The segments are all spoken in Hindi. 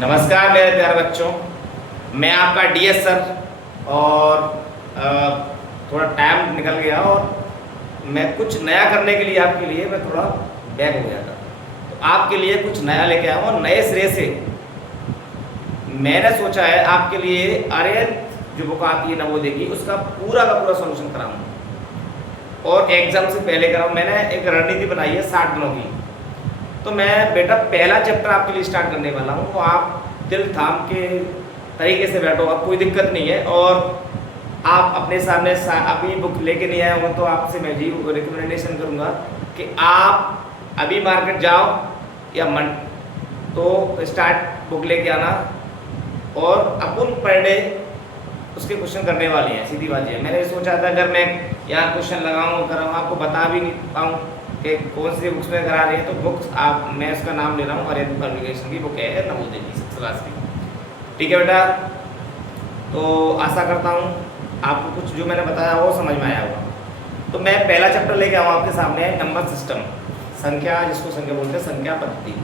नमस्कार मेरे प्यारे बच्चों, मैं आपका डीएस सर। और थोड़ा टाइम निकल गया और मैं कुछ नया करने के लिए आपके लिए मैं थोड़ा बैक हो गया था, तो आपके लिए कुछ नया लेके आया हूँ। नए सिरे से मैंने सोचा है आपके लिए आर्यन जो बुक आती है नवोदय की, उसका पूरा का पूरा सॉल्यूशन कराऊँ और एग्जाम से पहले कराऊँ। मैंने एक रणनीति बनाई है 60 दिनों की। तो मैं बेटा पहला चैप्टर आपके लिए स्टार्ट करने वाला हूँ, तो आप दिल थाम के तरीके से बैठो, अब कोई दिक्कत नहीं है। और आप अपने सामने अभी बुक लेके नहीं आए होंगे तो आपसे मैं जी रिकमेंडेशन करूँगा कि आप अभी मार्केट जाओ या मन तो स्टार्ट बुक लेके आना, और अपन पर डे उसके क्वेश्चन करने वाले हैं। सीधी बात है, मैंने सोचा था अगर मैं यहाँ क्वेश्चन लगाऊँ कराऊँ आपको बता भी नहीं पाऊँ कि कौन सी बुक्स में करा रही है। तो बुक्स आप मैं उसका नाम ले रहा हूँ, आर्यन पब्लिकेशन की बुक है नवोदय की 6th क्लास की। ठीक है बेटा, तो आशा करता हूँ आपको कुछ जो मैंने बताया वो समझ में आया होगा। तो मैं पहला चैप्टर लेके आऊँ आपके सामने, नंबर सिस्टम, संख्या, जिसको संख्या बोलते हैं, संख्या पद्धति।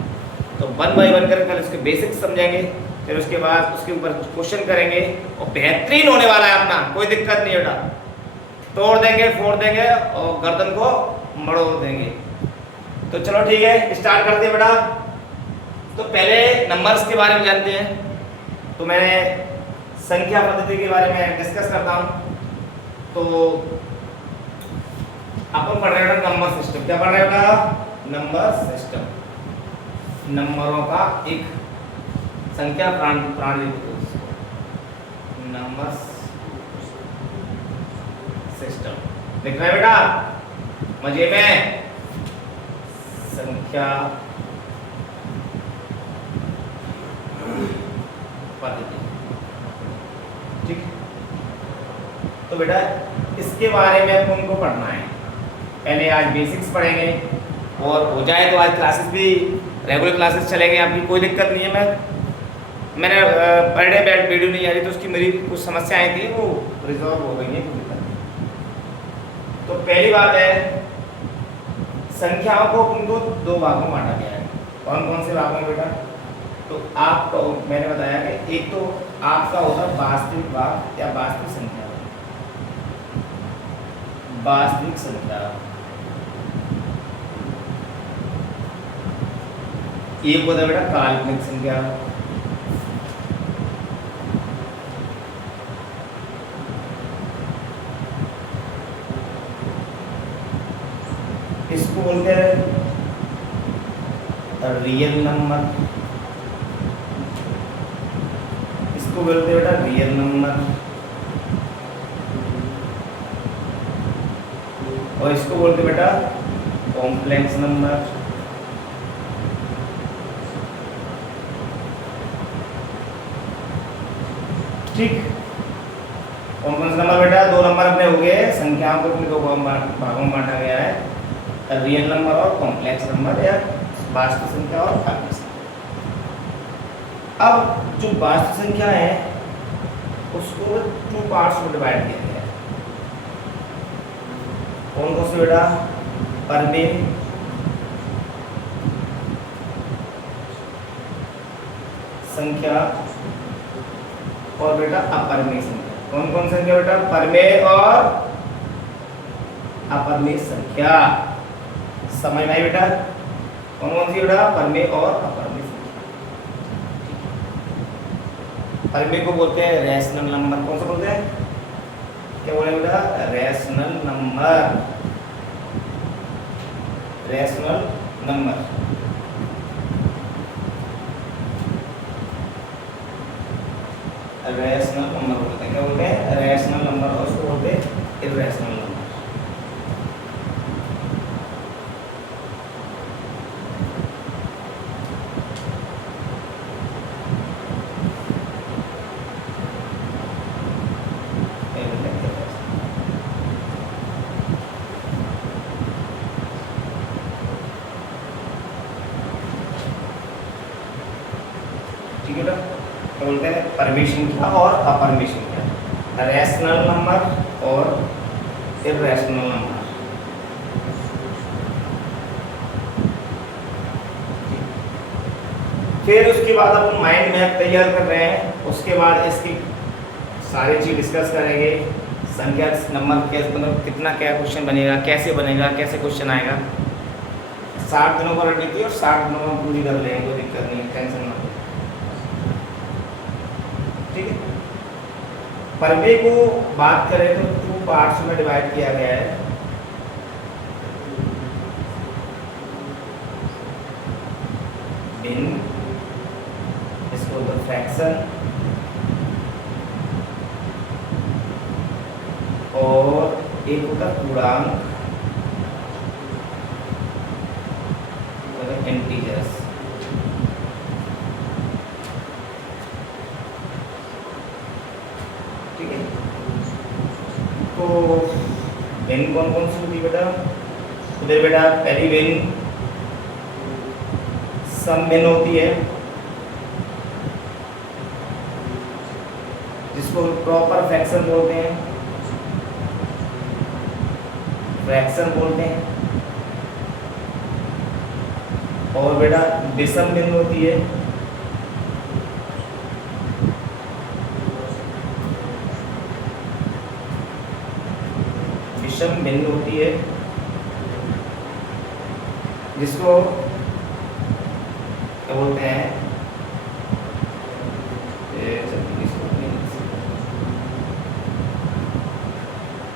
तो 1 बाय 1 करके पहले उसके बेसिक्स समझेंगे, फिर उसके बाद उसके ऊपर क्वेश्चन करेंगे और बेहतरीन होने वाला है अपना, कोई दिक्कत नहीं बेटा। तोड़ देंगे, फोड़ देंगे और गर्दन को मरोड़ देंगे। तो चलो ठीक है, स्टार्ट करते हैं बेटा। तो पहले नंबर्स के बारे में जानते हैं। तो मैंने संख्या पद्धति के बारे में डिस्कस करता हूं। तो अपन पढ़ रहे हैं नंबर सिस्टम। क्या पढ़ रहे बेटा? नंबर सिस्टम, नंबरों का एक संख्या प्रणाली, नंबर सिस्टम लिख रहे हैं बेटा मजे में। संख्या पद्धति, ठीक। तो बेटा इसके बारे में अपन को पढ़ना है। पहले आज बेसिक्स पढ़ेंगे और हो जाए तो आज क्लासेस भी रेगुलर क्लासेस चलेंगे, आपकी कोई दिक्कत नहीं है। मैंने पर डे बैठ वीडियो नहीं आ रही तो उसकी मेरी कुछ समस्याएं थी, वो रिजॉल्व हो गई है, कोई दिक्कत नहीं। तो पहली बात है, संख्याओं को उनको 2 भागों में बांटा गया है। कौन कौन से भागों में बेटा? तो आपको मैंने बताया कि एक तो आपका होता है वास्तविक भाग या वास्तविक संख्या, वास्तविक संख्या। एक होता है बेटा काल्पनिक संख्या, इसको बोलते हैं रियल नंबर, इसको बोलते हैं बेटा रियल नंबर, और इसको बोलते हैं बेटा कॉम्प्लेक्स नंबर। ठीक, कॉम्प्लेक्स नंबर बेटा 2 नंबर अपने हो गए। संख्याओं को अपने 2 भागों में बांटा गया है, रियल नंबर और कॉम्प्लेक्स नंबर, या वास्तविक संख्या और काल्पनिक संख्या। अब जो वास्तविक संख्या है उसको 2 पार्ट्स में डिवाइड किया गया है। कौन कौन से बेटा? परिमेय, संख्या और बेटा अपरिमेय संख्या। कौन कौन संख्या बेटा? परिमेय और अपरिमेय संख्या। समझ में आई बेटा? कौन कौन सी बेटा? परिमेय और अपरिमेय संख्या। परिमेय को बोलते हैं रैशनल नंबर। कौन सा बोलते हैं? क्या बोले बेटा? Rational number, rational number. Rational number बोलते हैं, क्या बोलते हैं? रैशनल नंबर, और उसको बोलते हैं इर्रेशनल नंबर। ठीक है बेटा, क्या बोलते हैं? परिमेय संख्या और अपरिमेय संख्या, रैशनल नंबर और इर्रेशनल नंबर। फिर उसके बाद अपन माइंड मैप तैयार कर रहे हैं, उसके बाद इसकी सारी चीज़ डिस्कस करेंगे। संख्या नंबर कैसे, मतलब कितना क्या क्वेश्चन बनेगा, कैसे बनेगा, कैसे क्वेश्चन आएगा। 60 दिनों पर रणनीति और 60 दिनों में पूरी कर लेंगे, कोई दिक्कत नहीं है, टेंशन ना लो, ठीक है। परमे को बात करें तो 2 पार्ट्स में डिवाइड किया गया है। भिन्न, इसको फ्रैक्शन, और एक होता पूर्णांक, इंटीजर्स। ठीक है, तो भिन्न कौन कौन सी होती है बेटा? उधर बेटा पहली भिन्न सम भिन्न होती है, जिसको प्रॉपर फ्रैक्शन बोलते हैं, फ्रैक्शन बोलते हैं। और बेटा विषम भिन्न होती है, विषम भिन्न होती है, जिसको क्या बोलते हैं?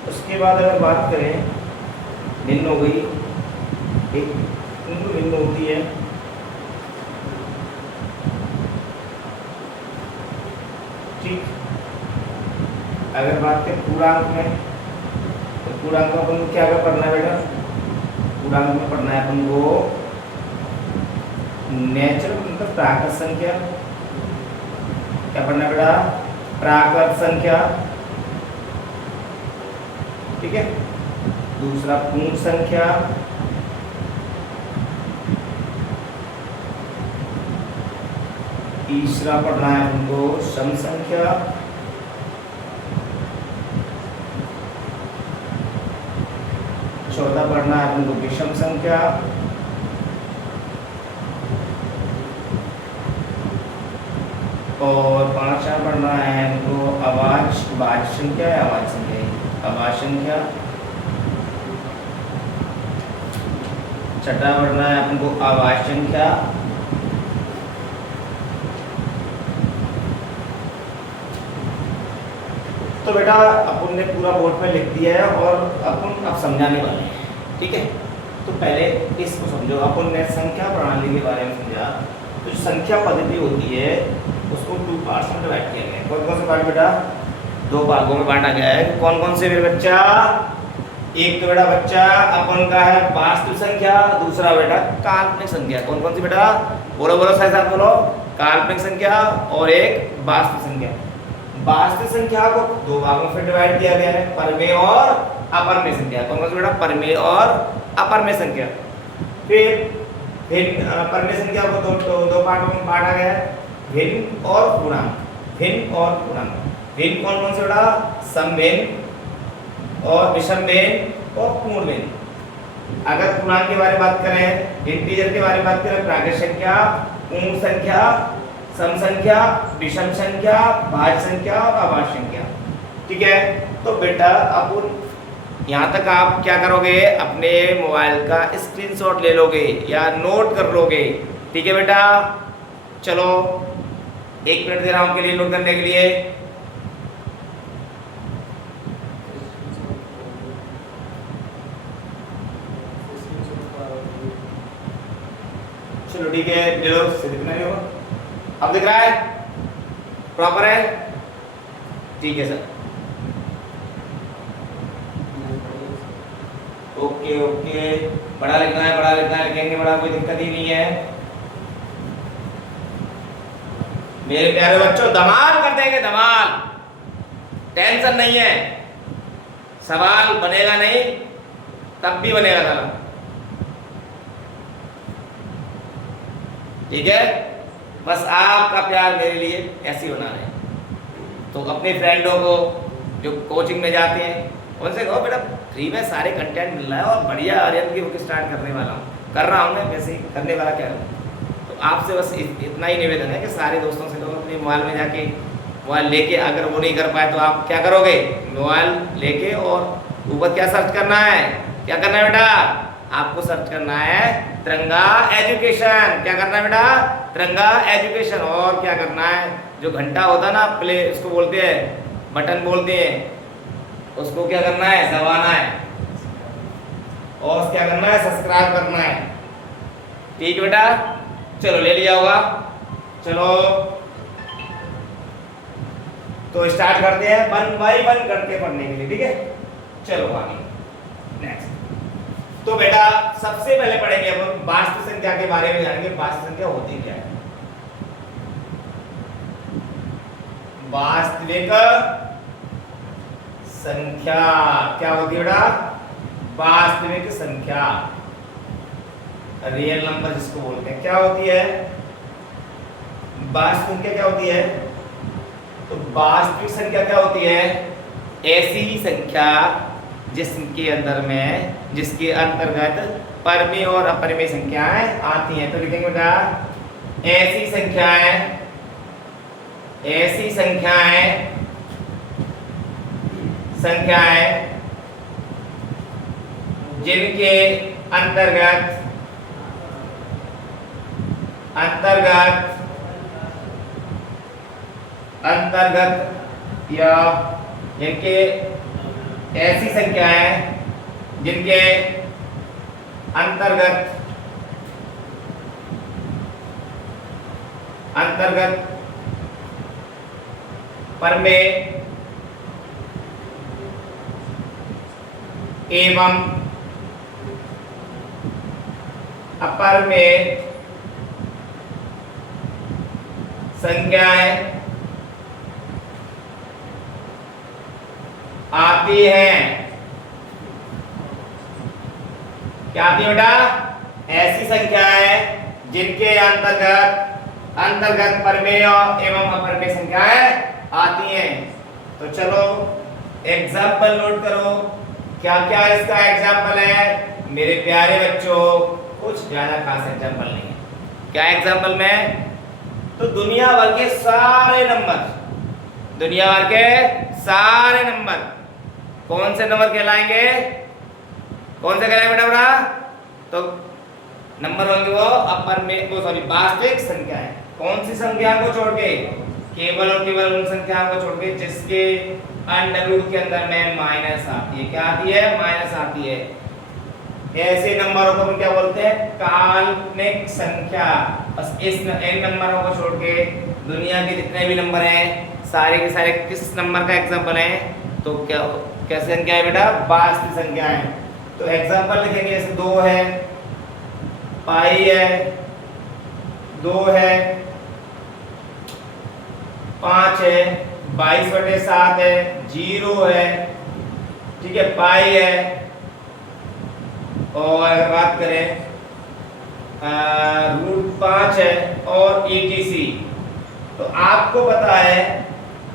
उसके बाद अगर बात करें, भिन्न हो गई, एक भिन्न होती है, ठीक। अगर बात करें पूर्णांक में, तो पूर्णांक में अपन को क्या क्या पढ़ना है बेटा? पूर्णांक में पढ़ना है अपन को नेचुरल, मतलब प्राकृत संख्या। क्या पढ़ना है बेटा? प्राकृत संख्या, ठीक है। दूसरा पूर्ण संख्या, तीसरा पढ़ना है हमको सम संख्या, चौथा पढ़ना है हमको विषम संख्या, और पांचवा पढ़ना है हमको अवाच्य संख्या या अवाच्य संख्या, अवाच्य संख्या। छठा पढ़ना है अपन को अवाच्य संख्या, तो बेटा अपन ने पूरा बोर्ड में लिख दिया है और अपन अब समझाने वाले हैं, ठीक है। तो पहले इसको समझो। अपन ने संख्या प्रणाली के बारे में समझा। तो संख्या पद्धति होती है उसको 2 पार्ट्स में डिवाइड किया गया है। कौन कौन से पार्ट बेटा? 2 भागों में बांटा गया है। कौन कौन से मेरे बच्चा? एक तो बेटा बच्चा अपन का है वास्तविक संख्या, दूसरा बेटा काल्पनिक संख्या। कौन कौन सी बेटा? बोलो बोलो साथ साथ बोलो। काल्पनिक संख्या और एक वास्तविक संख्या। वास्तविक संख्या को 2 भागों में डिवाइड किया गया है, परमेय और अपरमेय संख्या। कौन कौन सी बेटा? परमेय और अपरमेय संख्या। फिर परमेय संख्या को दो पार्टों में बांटा गया है, भिन्न और पूर्णांक। भिन्न और पूर्णांक। भिन्न कौन कौन से बेटा? सम भिन्न और विषम भिन्न और पूर्ण भिन्न। अगर पूर्णांक के बारे में बात करें, इंटीजर के बारे में बात करें, प्राकृत संख्या, पूर्ण संख्या, सम संख्या, विषम संख्या, भाज्य संख्या और अभाज्य संख्या, ठीक है। तो बेटा अपन यहाँ तक आप क्या करोगे? अपने मोबाइल का स्क्रीनशॉट ले लोगे या नोट कर लोगे, ठीक है बेटा। चलो 1 मिनट दे रहा हूँ के लिए नोट करने के लिए। चलो ठीक है, ले लो। दिखना नहीं होगा? अब दिख रहा है? प्रॉपर है? ठीक है सर, ओके ओके। बड़ा लिखना है, बड़ा लिखना है, लिखेंगे बड़ा, कोई दिक्कत ही नहीं है मेरे प्यारे बच्चों। धमाल कर देंगे, धमाल, टेंशन नहीं है। सवाल बनेगा नहीं तब भी बनेगा सारा, ठीक है। बस आपका प्यार मेरे लिए ऐसे ही होना है। तो अपने फ्रेंडों को जो कोचिंग में जाते हैं उनसे कहो बेटा फ्री में सारे कंटेंट मिल रहा है और बढ़िया आर्यन की बुक स्टार्ट करने वाला हूँ, कर रहा हूँ मैं, वैसे ही करने वाला क्या है। तो आपसे बस इतना ही निवेदन है कि सारे दोस्तों से लोग अपने मोबाइल में जाके मोबाइल लेके, अगर वो नहीं कर पाए तो आप क्या करोगे, मोबाइल लेके और ऊपर क्या सर्च करना है, क्या करना है बेटा, आपको सर्च करना है तिरंगा एजुकेशन। क्या करना है बेटा, तिरंगा एजुकेशन। और क्या करना है, जो घंटा होता है ना, प्ले उसको बोलते हैं, बटन बोलते हैं, उसको क्या करना है, दबाना है, और क्या करना है, सब्सक्राइब करना है। ठीक है बेटा, चलो ले लिया होगा। चलो तो स्टार्ट करते हैं, 1 बाय 1 करके पढ़ने के लिए। ठीक है, चलो आगे नेक्स्ट। तो बेटा सबसे पहले पढ़ेंगे हम वास्तविक संख्या के बारे में, जानेंगे वास्तविक संख्या होती क्या है। वास्तविक संख्या क्या होती है बेटा, वास्तविक संख्या, रियल नंबर जिसको बोलते हैं, क्या होती है, वास्तविक संख्या क्या होती है। तो वास्तविक संख्या क्या होती है, ऐसी संख्या जिसके अंदर में, जिसके अंतर्गत परमेय और अपरिमेय संख्याएं आती हैं। तो लिखेंगे बेटा ऐसी संख्याएं, ऐसी संख्याएं, संख्याएं जिनके अंतर्गत, अंतर्गत, अंतर्गत या जिनके, ऐसी संख्याएं जिनके अंतर्गत, अंतर्गत परमेय एवं अपरमेय संख्याएं आती हैं। क्या आती है बेटा, ऐसी संख्याएं जिनके अंतर्गत, अंतर्गत परमेय एवं अपरमेय संख्याएं आती हैं। तो चलो एग्जाम्पल नोट करो, क्या क्या इसका एग्जाम्पल है मेरे प्यारे बच्चों। कुछ ज्यादा खास एग्जाम्पल नहीं है। क्या एग्जाम्पल में, तो दुनिया भर के सारे नंबर, दुनिया भर के सारे नंबर कौन से नंबर कहलाएंगे, कौन से कहलाएंगे बेटा बेटा, तो नंबर होंगे वो अपर में, वो सॉरी वास्तविक संख्या है। कौन सी संख्या को छोड़ के, केवल और केवल उन संख्याओं को छोड़ के जिसके अंडर रूट के अंदर में माइनस आती है। क्या आती है, माइनस आती है। ऐसे नंबरों को हम क्या बोलते हैं, काल्पनिक संख्या। बस इस इन नंबरों को छोड़ के दुनिया के जितने भी नंबर हैं सारे के सारे किस नंबर का एग्जांपल है, तो क्या कैसे संख्या है बेटा, वास्तविक संख्या है। तो एग्जांपल लिखेंगे, जैसे 2 है, पाई है, 2 है, 5 है, 22/7 है, 0 है, ठीक है, पाई है, और अगर बात करें √5 है और ETC। तो आपको पता है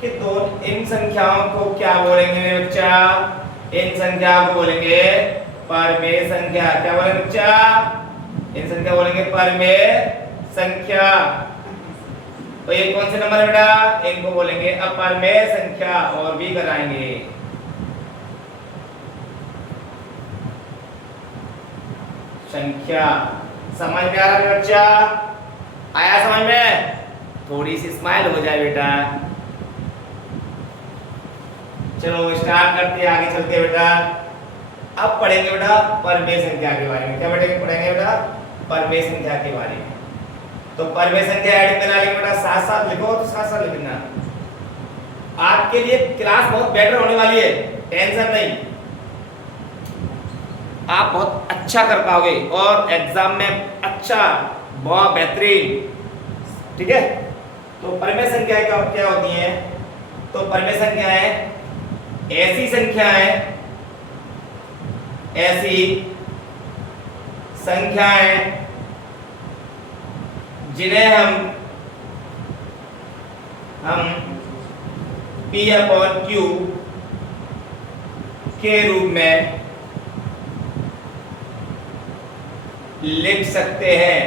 कि दो इन संख्याओं को क्या बोलेंगे मेरे बच्चा, इन संख्याओं को बोलेंगे परमेय संख्या। क्या बोलेंगे बच्चा, इन संख्या बोलेंगे परमेय संख्या। तो ये कौन से नंबर है बेटा, इनको बोलेंगे अपरमेय संख्या, और भी कराएंगे। संख्या समझ में आ रहा है बच्चा, आया समझ में, थोड़ी सी स्माइल हो जाए बेटा। चलो स्टार्ट करते हैं, आगे चलते हैं बेटा। अब पढ़ेंगे बेटा परमेय संख्या के बारे में। क्या पढ़ेंगे बेटा, परमेय संख्या के बारे में। तो परमेय संख्या ऐड करना लिखो बेटा, साथ साथ लिखो, तो साथ साथ लिखना। आपके लिए क्लास बहुत बेटर होने वाली है, टेंशन नहीं, आप बहुत अच्छा कर पाओगे और एग्जाम में अच्छा, बहुत बेहतरीन। ठीक है, तो परमेय संख्या क्या होती है, तो परमेय संख्याएं ऐसी संख्याएं, ऐसी संख्याएं जिन्हें हम P/Q के रूप में लिख सकते हैं।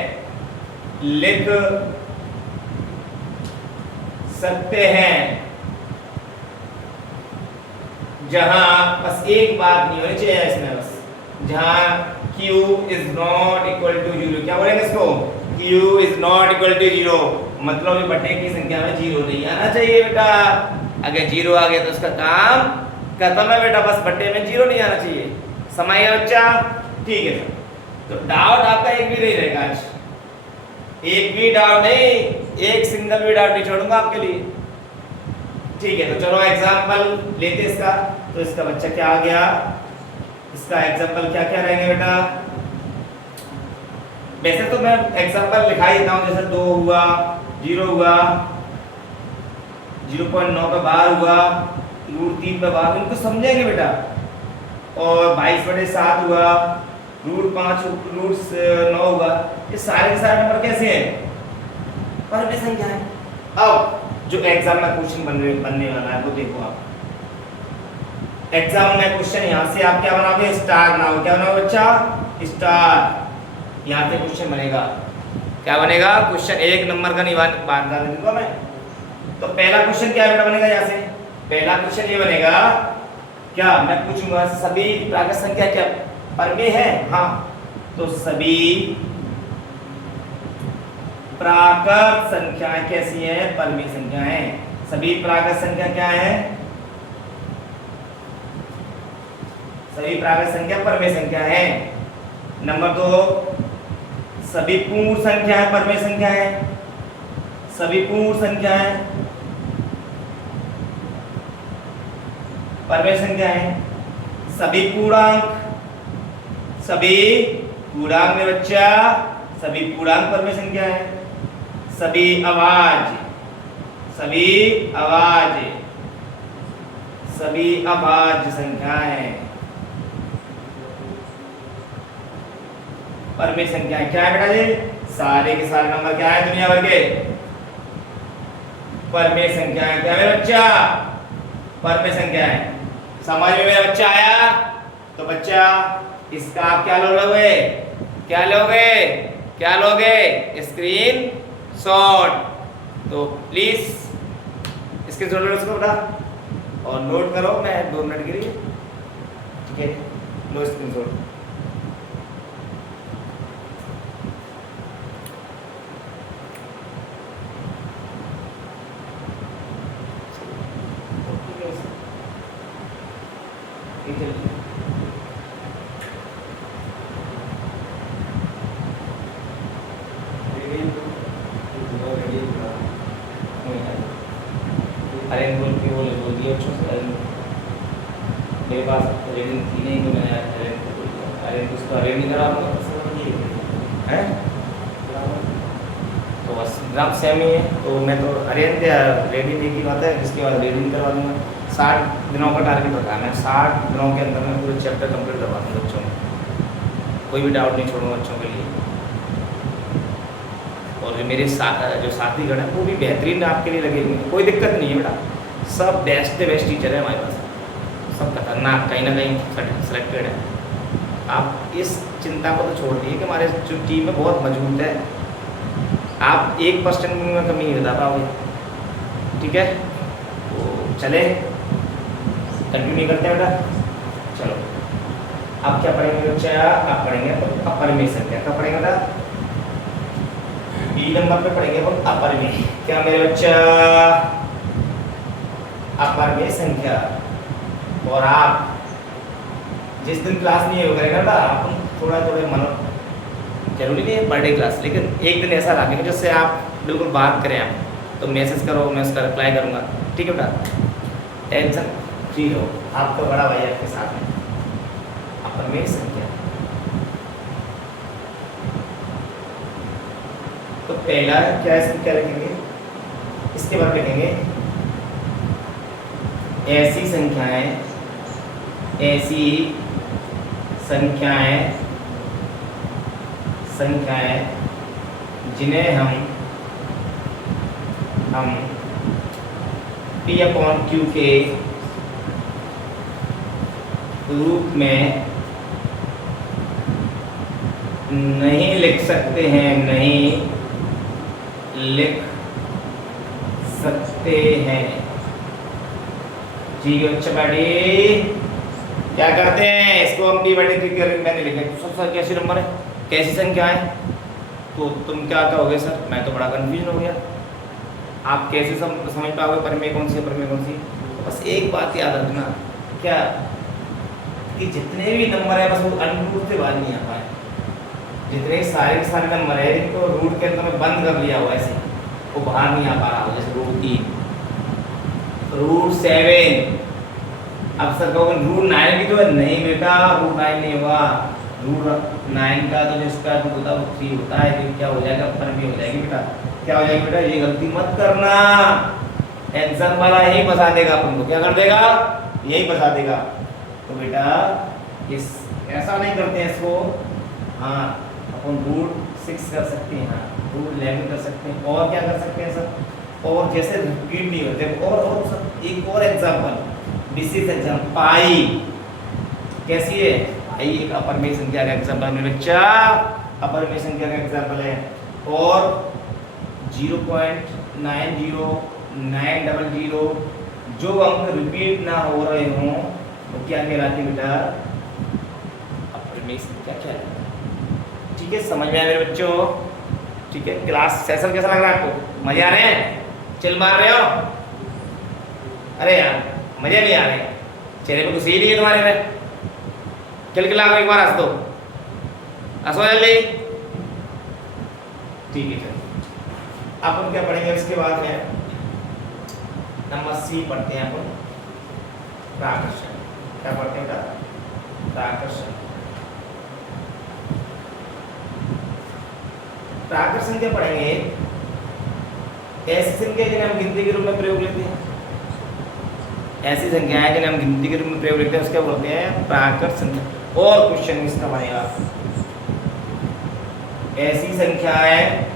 लिख सकते हैं, जहां बस एक बात नहीं होनी चाहिए इसमें, बस जहां q is not equal to 0। क्या बोलेंगे इसको? q is not equal to 0, मतलब ये बटे की संख्या में 0 नहीं आना चाहिए बेटा। अगर 0 आ गया तो उसका काम खत्म है बेटा, बस बटे में 0 नहीं आना चाहिए। समझ गया बच्चा? ठीक है सर, तो डाउट आपका एक भी नहीं रहेगा आज, एक भी डाउट नहीं, एक सिंगल भी डाउट नहीं छोड़ूंगा आपके लिए। ठीक है, तो चलो एग्जांपल लेते इसका। तो इसका बच्चा क्या आ गया, इसका एग्जांपल क्या क्या रहेंगे बेटा? वैसे तो मैं एग्जांपल लिखा ही देता हूं, जैसे 2 हुआ, 0 हुआ, 0.9 पे बार हुआ, √3 पे बार, इनको समझेंगे बेटा। और 22/7 हुआ, √5, √9 हुआ, ये सारे के सारे नंबर कैसे हैं? परमे संख्या है। अब जो एग्जाम में क्वेश्चन बनने वाला है वो देखो आप। एग्जाम में क्वेश्चन यहाँ से आप क्या बनाओगे? स्टार बनाओगे। क्या बनाओगे बच्चा? स्टार। यहाँ से क्वेश्चन बनेगा, क्या बनेगा? क्वेश्चन 1 नंबर का नहीं बात बता दूंगा मैं। तो पहला क्वेश्चन क्या बेटा बनेगा? यहाँ से पहला क्वेश्चन ये बनेगा, क्या मैं पूछूंगा सभी प्राकृत संख्या क्या परमे है? हाँ, तो सभी प्राकृत संख्याएं कैसी है? परमे संख्याएं। सभी प्राकृत संख्या क्या है? सभी प्राकृत संख्या परमे संख्या है। नंबर 2, सभी पूर्ण संख्या है परमे संख्या है। सभी पूर्ण संख्या है परमे संख्या है। सभी पूर्णांक, सभी पूर्णांक में बच्चा, सभी पूर्णांक परमे संख्या है। सभी अभाज्य, सभी अभाज्य, सभी अभाज्य संख्याएं परमे संख्याएं क्या है बेटा जी? सारे के सारे नंबर क्या है दुनिया भर के? परमे संख्याएं। क्या है बच्चा? परमे संख्याएं। समझ में मेरा बच्चा आया? तो बच्चा इसका आप क्या लोगे? क्या लोगे? क्या लोगे? Screen shot. तो प्लीज स्क्रीन शॉट लो इसको बेटा और नोट करो, मैं 2 मिनट के लिए, ठीक है? लो स्क्रीन शॉट। अरे बोल के बोल दिया अच्छे से। मेरे पास रीडिंग थी नहीं तो मैंने अरे उसको अरेंज नहीं करा है तो बस ग्राम सेम ही है। तो मैं तो अरेंज रेडी की बात है, जिसके बाद रीडिंग करवा दूँगा। 60 दिनों का टारगेट रखा है, मैं 60 दिनों के अंदर में पूरे चैप्टर कंप्लीट करवा दूँगा बच्चों को। कोई भी डाउट नहीं छोड़ूंगा बच्चों के लिए। और जो मेरे जो साथीगण हैं वो भी बेहतरीन आपके लिए लगे हुए हैं, कोई दिक्कत नहीं है बेटा। सब बेस्ट टीचर है हमारे पास, सब खतरनाक, कहीं ना कहीं सिलेक्टेड है। आप इस चिंता को तो छोड़ दिए कि हमारे जो टीम में बहुत मजबूत है, आप 1% में कमी नहीं बता पाओगे। ठीक है, तो चले कंटिन्यू करते हैं बेटा। चलो आप क्या पढ़ेंगे बच्चा? आप पढ़ेंगे तो अपर में संख्या का पढ़ेंगे बेटा। बी नंबर पे पढ़ेंगे हम अपर में। क्या मेरे बच्चा? अपर में संख्या। और आप जिस दिन क्लास नहीं हो करेगा ना, आप थोड़ा मन, जरूरी नहीं है बर्थडे क्लास, लेकिन एक दिन ऐसा रखेंगे जिससे आप बिल्कुल बात करें। आप तो मैसेज करो, मैं उसका रिप्लाई करूँगा। ठीक है बेटा, टेंशन फ्री हो, आपका बड़ा भाई आपके साथ में। अपर में संख्या। तो पहला क्या इसमें क्या लिखेंगे? इसके बाद लिखेंगे ऐसी संख्याएं, ऐसी संख्याएं जिन्हें हम P/Q के रूप में नहीं लिख सकते हैं, नहीं लिख सकते हैं। ठीक है अच्छा बैठी, क्या करते हैं इसको हम डिवाइडेड करके मैंने लिखा तो सर कैसी नंबर है, कैसी संख्या है, तो तुम क्या कहोगे सर, मैं तो बड़ा कंफ्यूजन हो गया, आप कैसे समझ पाओगे परिमेय कौन सी है परिमेय कौन सी। तो बस एक बात याद रखना क्या कि जितने भी नंबर है बस वो अंडर रूट से बाहर नहीं आ पाए, जितने सारे के सारे नंबर है इनको रूट के अंदर में बंद कर लिया हुआ ऐसे वो बाहर नहीं आ पा रहा हो, जैसे रूट 3 रूट 7। अब सर कहोगे रूट 9 भी तो है, नहीं बेटा रूट 9 नहीं होगा, रूट 9 का तो जो स्क्वायर रूट होता है वो 3 होता है, तो क्या हो जाएगा परिमेय हो जाएगी बेटा, क्या हो जाएगी बेटा, ये गलती मत करना, एग्जाम वाला यही बता देगा अपन को, क्या कर देगा यही बता देगा। तो बेटा इस ऐसा नहीं करते हैं इसको, हाँ अपन रूट 6 कर सकते हैं, हाँ रूट 11 कर सकते हैं, और क्या कर सकते हैं सर, और जैसे रिपीट नहीं होते, और सर एक और एग्जाम्पल विशेष एग्जाम पाई कैसी है, पाई एक अपरिमेय संख्या का एग्जाम्पल मेरे बच्चा, अपरिमेय संख्या का एग्जाम्पल है, और 0.90900 जो अंक रिपीट ना हो रहे हों तो क्या कहलाती बेटा, अपरिमेय संख्या कहलाती। ठीक है समझ में आया मेरे बच्चों, ठीक है क्लास सेशन कैसा लग रहा है आपको, मजे आ रहे हैं, चिल मार रहे हो, अरे यार मजे नहीं आ रहे, चेहरे पे कुछ ही नहीं है तुम्हारे में, किलकिला एक बार हंस दो, हंसो जल्दी। ठीक है चलो अपन क्या पढ़ेंगे इसके बाद में नंबर सी पढ़ते हैं अपन, प्राकर्षण। क्या पढ़ते हैं प्राकर्षण। प्राकर्षण क्या पढ़ेंगे, ऐसी संख्या जिन्हें हम गिनती के रूप में प्रयोग लेते हैं, ऐसी संख्याएं जिन्हें हम गिनती के रूप में प्रयोग लेते हैं उसके बोलते हैं प्राकर्षण। और क्वेश्चन इसका बनेगा, ऐसी संख्याएं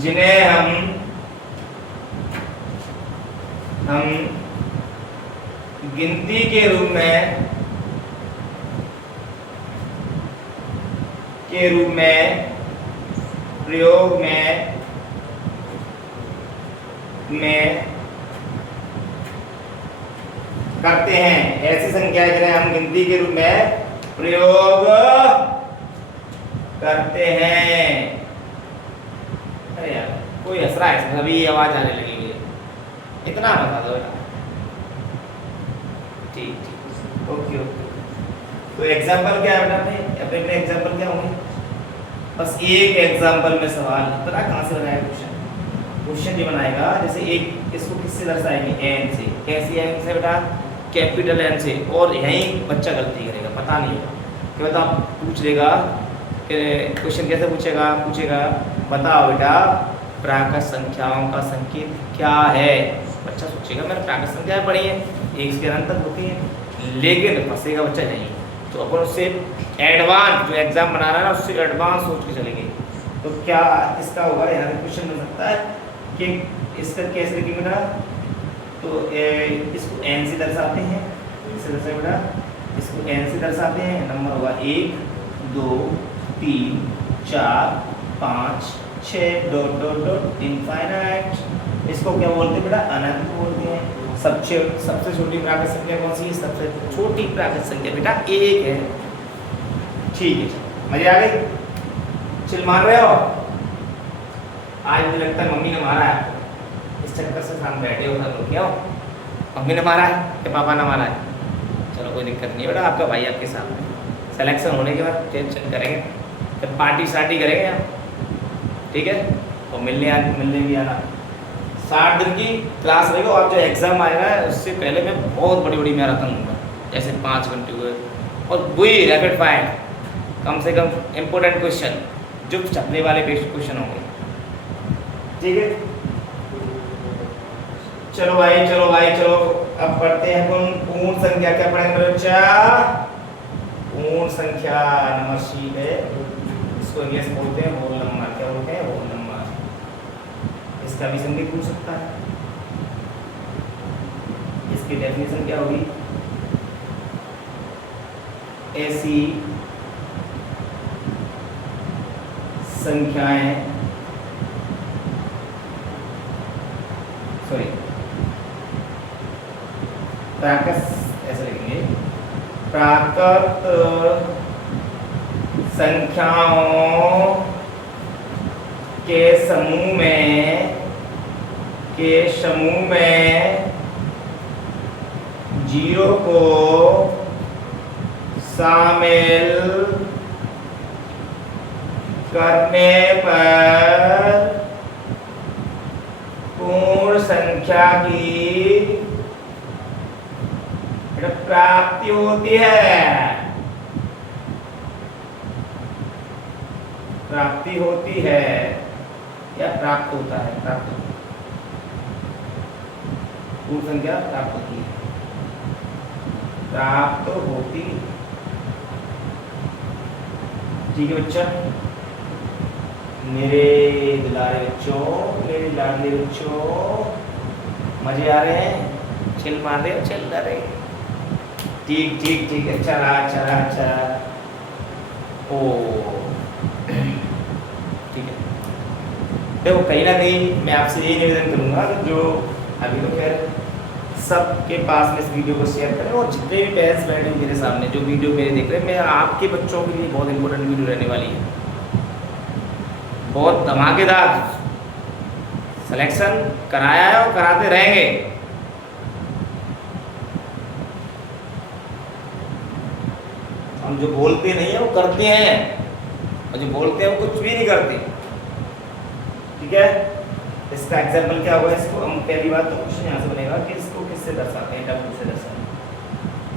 जिन्हें हम गिनती के रूप में प्रयोग में करते हैं, ऐसी संख्या जिन्हें हम गिनती के रूप में प्रयोग करते हैं। अरे यार कोई हंस रहा है, अभी आवाज आने लगी हुई है, इतना बता दो बेटा। ठीक ठीक ओके ओके। तो एग्जाम्पल क्या है बेटा, अपने एग्जाम्पल क्या होंगे, बस एक एग्जाम्पल में सवाल पता कहाँ से बनाएगा क्वेश्चन ये बनाएगा, जैसे एक इसको किससे दर्शाएंगे, एन से, कैसी एन से बेटा, कैपिटल एन से, और यहीं बच्चा गलती करेगा, पता नहीं होगा कि बता पूछ लेगा क्वेश्चन कैसे पूछेगा बताओ बेटा प्राकृत संख्याओं का संकेत क्या है, बच्चा सोचेगा मैंने प्राकृत संख्याएं पढ़ी है, एक से अनंत तक होती है, लेकिन फंसेगा बच्चा नहीं। तो अपन उससे एडवांस जो एग्जाम बना रहा है ना उससे एडवांस सोच के चलेंगे। तो क्या इसका होगा, यहाँ पे क्वेश्चन बन सकता है कि इसका कैसे लिखेंगे बेटा, तो इसको एन से दर्शाते हैं, इससे दर्शाए बेटा, इसको एन से दर्शाते हैं, नंबर होगा 1 2 3 4 5 6 डॉट डॉट डॉट इनफाइनाइट। इसको क्या बोलते हैं बेटा, अनंत बोलते हैं। सबसे छोटी प्राकृत संख्या कौन सी है, सबसे छोटी प्राकृत संख्या बेटा 1 है। ठीक है मजे आ गई, चिल मार रहे हो, आज मुझे लगता है मम्मी ने मारा है, इस चक्कर से सामने बैठे हो सब लोग, क्या हो मम्मी ने मारा है कि पापा ने मारा है, चलो कोई दिक्कत नहीं है बेटा, आपका भाई आपके सामने, सिलेक्शन होने के बाद टेंशन करेंगे, फिर पार्टी शार्टी करेंगे आप, ठीक है, और मिलने भी आना। 60 दिन की क्लास रहेगा, और जो एग्ज़ाम आएगा उससे पहले मैं बहुत बड़ी बड़ी मैराथन लूँगा, जैसे 5 घंटे हुए, और वही रैपिड फायर, कम से कम इम्पोर्टेंट क्वेश्चन जो छपने वाले बेस्ट क्वेश्चन होंगे, ठीक है। चलो भाई चलो अब पढ़ते हैं कौन पूर्ण संख्या, क्या पढ़ेंगे मेरे बच्चा, पूर्ण संख्या नंबर शीट है, इसको इंग्लिश बोलते हैं होल नंबर, क्या बोलते हैं होल नंबर। इसका भी संकेत पूछ सकता है, इसकी डेफिनेशन क्या होगी, ऐसी संख्याएं, सॉरी प्राकृत, ऐसे लिखेंगे, प्राकृत संख्याओं के समूह में जीरो को शामिल करने पर पूर्ण संख्या की प्राप्ति होती है। प्राप्ति होती है या प्राप्त होता है? प्राप्त, पूर्ण संख्या प्राप्त होती है, प्राप्त होती। ठीक है बच्चा, मेरे दुलारे बच्चों, मेरे लाडले बच्चों, मजे आ रहे हैं? चिल मार रहे हो? चिल रहे? ठीक ठीक ठीक, अच्छा रहा, अच्छा रहा, अच्छा रहा। ओ ठीक है, देखो कहीं ना कहीं मैं आपसे यही निवेदन करूंगा जो अभी तो खैर सबके पास में इस वीडियो को शेयर करें, और जितने भी पेरेंट्स बैठे हैं मेरे सामने जो वीडियो मेरे देख रहे हैं, मैं आपके बच्चों के लिए बहुत इंपॉर्टेंट वीडियो रहने वाली है, बहुत धमाकेदार सिलेक्शन कराया है और कराते रहेंगे। हम जो बोलते नहीं है वो करते हैं, और जो बोलते हैं वो कुछ भी नहीं करते। ठीक है, इसका एग्जाम्पल क्या होगा? इसको हम पहली बात तो क्वेश्चन यहाँ से बनेगा कि इसको किससे दर्शाते हैं, डबल से दर्शाते हैं।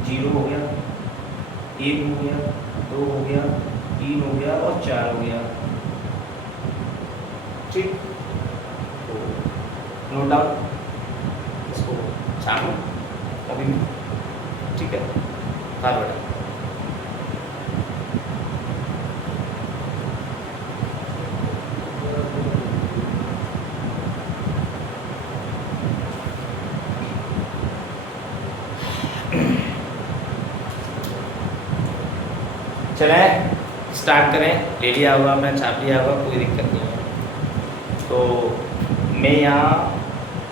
0 हो गया, 1 हो गया, 2 हो गया, 3 हो गया और 4 हो गया। ठीक, तो नोट डाउन, इसको छाप लो अभी भी। ठीक है, फॉरवर्ड। चलें स्टार्ट करें। ले लिया होगा, मैं छाप लिया होगा, कोई दिक्कत नहीं है। तो मैं यहाँ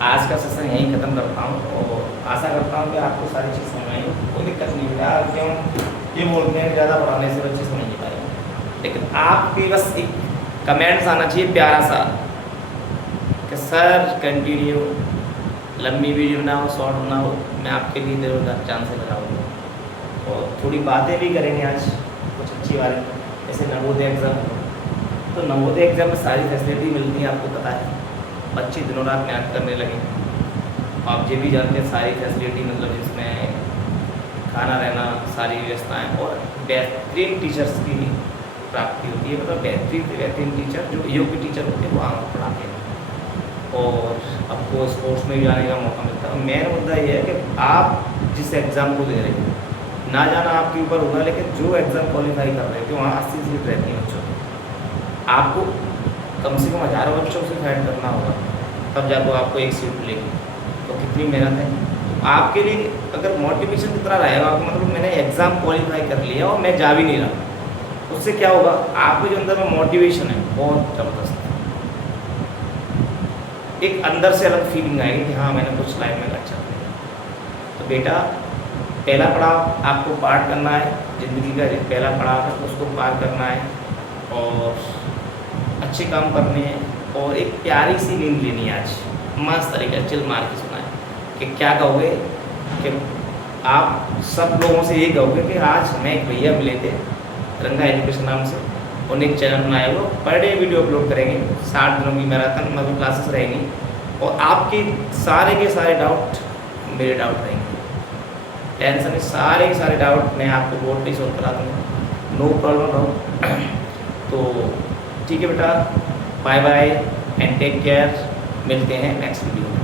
आज का सेशन यहीं ख़त्म करता हूँ, और आशा करता हूँ कि आपको सारी चीज़ समझ आई। कोई दिक्कत नहीं है, क्यों ये बोलते हैं ज़्यादा पढ़ाने से बच्चे समझ नहीं पाएंगे, लेकिन आपकी बस एक कमेंट्स आना चाहिए प्यारा सा कि सर कंटिन्यू, लंबी वीडियो बनाओ, शॉर्ट बनाओ, मैं आपके लिए ज़रूर चांस से लगाऊंगा। और थोड़ी बातें भी करेंगे आज कुछ अच्छी बातें, जैसे नवोदय एग्ज़ाम। तो नवोदय एग्ज़ाम में सारी फैसिलिटी मिलती है, आपको पता है, बच्चे दिनों रात मेहनत करने लगे। आप ये भी जानते हैं सारी फैसिलिटी, मतलब जिसमें खाना रहना, सारी व्यवस्थाएँ और बेहतरीन टीचर्स की प्राप्ति होती है। मतलब बेहतरीन से बेहतरीन टीचर जो योग्य टीचर होते हैं वो वहाँ पढ़ाते हैं, और आपको स्पोर्ट्स में भी जाने का मौका मिलता है। मेन मुद्दा ये है कि आप जिस एग्ज़ाम को दे रहे हैं, ना जाना आपके ऊपर होगा, लेकिन जो एग्ज़ाम क्वालिफाई कर रहे हैं कि वहाँ 80 सीट रहती है बच्चों की, आपको कम से कम हज़ारों बच्चों से फाइट करना होगा, तब जाकर आपको एक सीट मिलेगी। तो कितनी मेहनत है। तो आपके लिए अगर मोटिवेशन कितना रहेगा, मतलब मैंने एग्ज़ाम क्वालिफाई कर लिया और मैं जा भी नहीं रहा, उससे क्या होगा, आपके जो अंदर में मोटिवेशन है बहुत ज़बरदस्त, एक अंदर से अलग फीलिंग आएगी कि हाँ मैंने कुछ लाइफ में अच्छा किया। तो बेटा पहला पड़ाव आपको पार करना है, ज़िंदगी का पहला पड़ाव है, उसको पार करना है, और अच्छे काम करने हैं, और एक प्यारी सी नींद लेनी है आज, मस्त तरीके चिल मार के सुना है कि क्या कहोगे कि आप सब लोगों से यही कहोगे कि आज हमें एक भैया मिले थे रंगा एजुकेशन नाम से, उन्हें एक चैनल बनाया हुआ, पर डे वीडियो अपलोड करेंगे, 60 दिनों की मैराथन मतलब क्लासेस रहेंगी, और आपके सारे के सारे डाउट मेरे डाउट रहेंगे। टेंशन नहीं, सारे के सारे डाउट मैं आपको बोर्ड पे सॉल्व करा दूँगा, नो प्रॉब्लम हो। तो ठीक है बेटा, bye bye and take care, मिलते हैं नेक्स्ट वीडियो में।